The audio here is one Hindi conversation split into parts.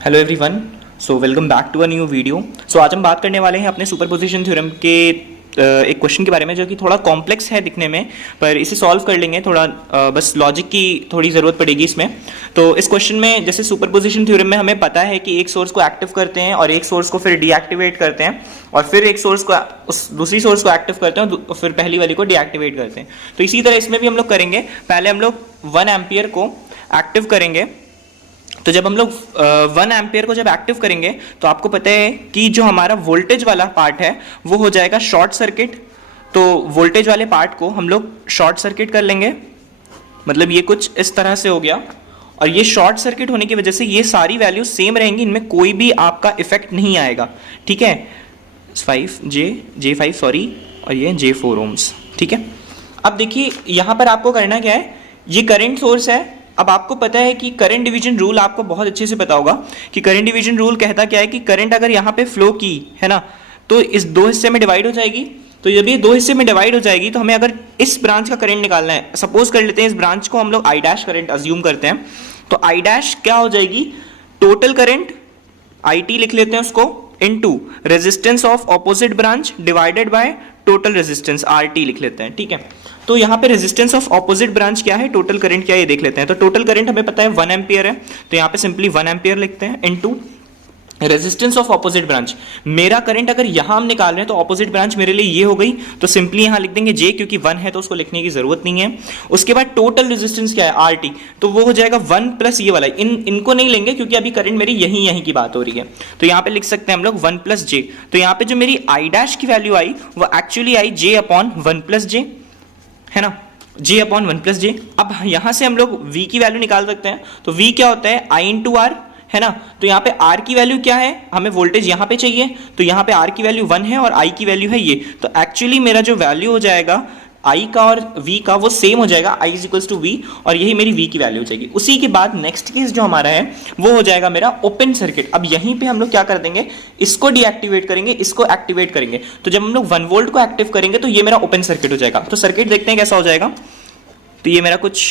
Hello everyone, so welcome back to a new video. So आज हम बात करने वाले हैं अपने सुपरपोजिशन थ्योरम के एक क्वेश्चन के बारे में जो कि थोड़ा कॉम्प्लेक्स है दिखने में, पर इसे सॉल्व कर लेंगे। थोड़ा बस लॉजिक की थोड़ी ज़रूरत पड़ेगी इसमें। तो इस क्वेश्चन में जैसे सुपरपोजिशन थ्योरम में हमें पता है कि एक सोर्स को एक्टिव करते हैं और एक सोर्स को फिर डीएक्टिवेट करते हैं, और फिर एक सोर्स को उस दूसरी सोर्स को एक्टिव करते हैं और फिर पहली वाली को डीएक्टिवेट करते हैं। तो इसी तरह इसमें भी हम लोग करेंगे। पहले हम लोग 1 एम्पियर को एक्टिव करेंगे। तो जब हम लोग 1 एम्पियर को जब एक्टिव करेंगे तो आपको पता है कि जो हमारा वोल्टेज वाला पार्ट है वो हो जाएगा शॉर्ट सर्किट। तो वोल्टेज वाले पार्ट को हम लोग शॉर्ट सर्किट कर लेंगे, मतलब ये कुछ इस तरह से हो गया। और ये शॉर्ट सर्किट होने की वजह से ये सारी वैल्यू सेम रहेंगी, इनमें कोई भी आपका इफेक्ट नहीं आएगा। ठीक है, 5 सॉरी, और ये J4 ohms। ठीक है, अब देखिए यहां पर आपको करना क्या है, ये करंट सोर्स है। अब आपको पता है कि करंट डिवीजन रूल आपको बहुत अच्छे से पता होगा कि करंट डिवीजन रूल कहता क्या है कि करंट अगर यहाँ पे फ्लो की है ना, तो इस दो हिस्से में डिवाइड हो जाएगी। तो जब ये दो हिस्से में डिवाइड हो जाएगी तो हमें अगर इस ब्रांच का करंट निकालना है, सपोज कर लेते हैं इस ब्रांच को हम लोग आई डैश करंट अज्यूम करते हैं। तो आई डैश क्या हो जाएगी, टोटल करंट आई टी लिख लेते हैं उसको, into resistance of opposite branch divided by total resistance R T लिख लेते हैं। ठीक है, तो यहाँ पे रेजिस्टेंस ऑफ ऑपोजिट ब्रांच क्या है, टोटल करंट क्या है ये देख लेते हैं। तो टोटल करंट हमें पता है 1 एम्पियर है, तो यहाँ पे सिंपली 1 एम्पियर लिखते हैं into resistance of opposite branch. मेरा करंट अगर यहां हम निकाल रहे हैं तो ऑपोजिट ब्रांच मेरे लिए ये हो गई, तो सिंपली यहां लिख देंगे J, क्योंकि 1 है तो उसको लिखने की जरूरत नहीं है। उसके बाद टोटल रेजिस्टेंस क्या है RT, तो वो हो जाएगा 1 प्लस ये वाला। इनको नहीं लेंगे क्योंकि अभी करंट मेरी यहीं की बात हो रही है, तो यहां पे लिख सकते हैं हम लोग 1 प्लस J। तो यहां पे जो मेरी I डैश की वैल्यू आई वो actually I J upon 1 plus J, है ना, J अपॉन 1 प्लस J। अब यहां से हम लोग V की वैल्यू निकाल सकते हैं। तो V क्या होता है, I इंटू R, है ना। तो यहाँ पे R की वैल्यू क्या है, हमें वोल्टेज यहाँ पे चाहिए, तो यहाँ पे R की वैल्यू 1 है और I की वैल्यू है ये। तो एक्चुअली मेरा जो वैल्यू हो जाएगा I का और V का वो सेम हो जाएगा, I is equals to V, और यही मेरी V की वैल्यू हो जाएगी। उसी के बाद नेक्स्ट केस जो हमारा है वो हो जाएगा मेरा ओपन सर्किट। अब यहीं पे हम लोग क्या कर देंगे, इसको डीएक्टिवेट करेंगे, इसको एक्टिवेट करेंगे। तो जब हम लोग 1 वोल्ट को एक्टिव करेंगे तो ये मेरा ओपन सर्किट हो जाएगा। तो सर्किट देखते हैं कैसा हो जाएगा। तो ये मेरा कुछ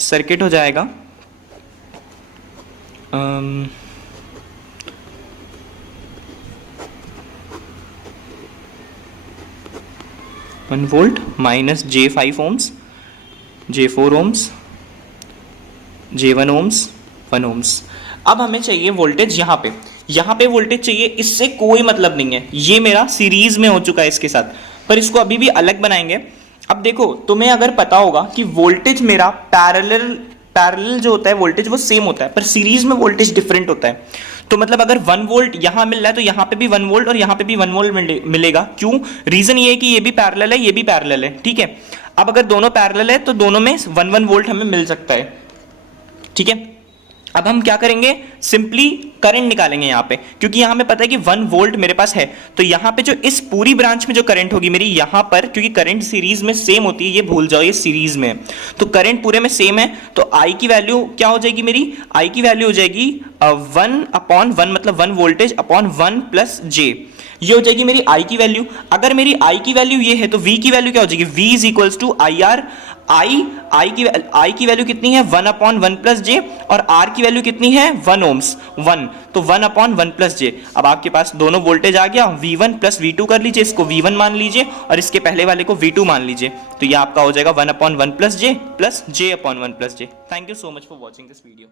सर्किट हो जाएगा। 1 volt minus J5 ohms, J4 ohms, J1 ohms, 1 ohms। अब हमें चाहिए वोल्टेज यहाँ पे वोल्टेज चाहिए, इससे कोई मतलब नहीं है, ये मेरा सीरीज में हो चुका है इसके साथ, पर इसको अभी भी अलग बनाएंगे। अब देखो, तुम्हें अगर पता होगा कि वोल्टेज मेरा पैरेलल जो होता है वोल्टेज वो सेम होता है, पर सीरीज में वोल्टेज डिफरेंट होता है। तो मतलब अगर 1 वोल्ट यहां मिल रहा है तो यहां पे भी 1 वोल्ट और यहां पे भी 1 वोल्ट मिलेगा। क्यों, रीजन ये है कि ये भी पैरेलल है, ये भी पैरेलल है। ठीक है, अब अगर दोनों पैरेलल है तो दोनों में 1 वोल्ट हमें मिल सकता है। ठीक है, अब हम क्या करेंगे, सिंपली करंट निकालेंगे यहाँ पे, क्योंकि यहाँ में पता है कि 1 वोल्ट मेरे पास है। तो यहाँ पे जो इस पूरी ब्रांच में जो करंट होगी मेरी यहाँ पर, क्योंकि करंट सीरीज में सेम होती है, ये भूल जाओ, ये सीरीज में, तो करंट पूरे में सेम है। तो I की वैल्यू क्या हो जाएगी, मेरी I की वैल्यू हो जाएगी 1 अपॉन 1, मतलब 1 वोल्टेज अपॉन 1 प्लस J, ये हो जाएगी मेरी I की वैल्यू। अगर मेरी I की वैल्यू ये है तो V की वैल्यू क्या हो जाएगी, V is equals to IR। I की वैल्यू कितनी है, 1 अपॉन 1 प्लस J, और R की वैल्यू कितनी है, 1 ohms, 1, तो 1 अपॉन 1 प्लस J। अब आपके पास दोनों वोल्टेज आ गया, V1 प्लस V2 कर लीजिए, इसको V1 मान लीजिए और इसके पहले वाले को V2 मान लीजिए। तो ये आपका हो जाएगा 1 upon 1 plus J plus J upon 1 plus J। Thank you so much for watching this video.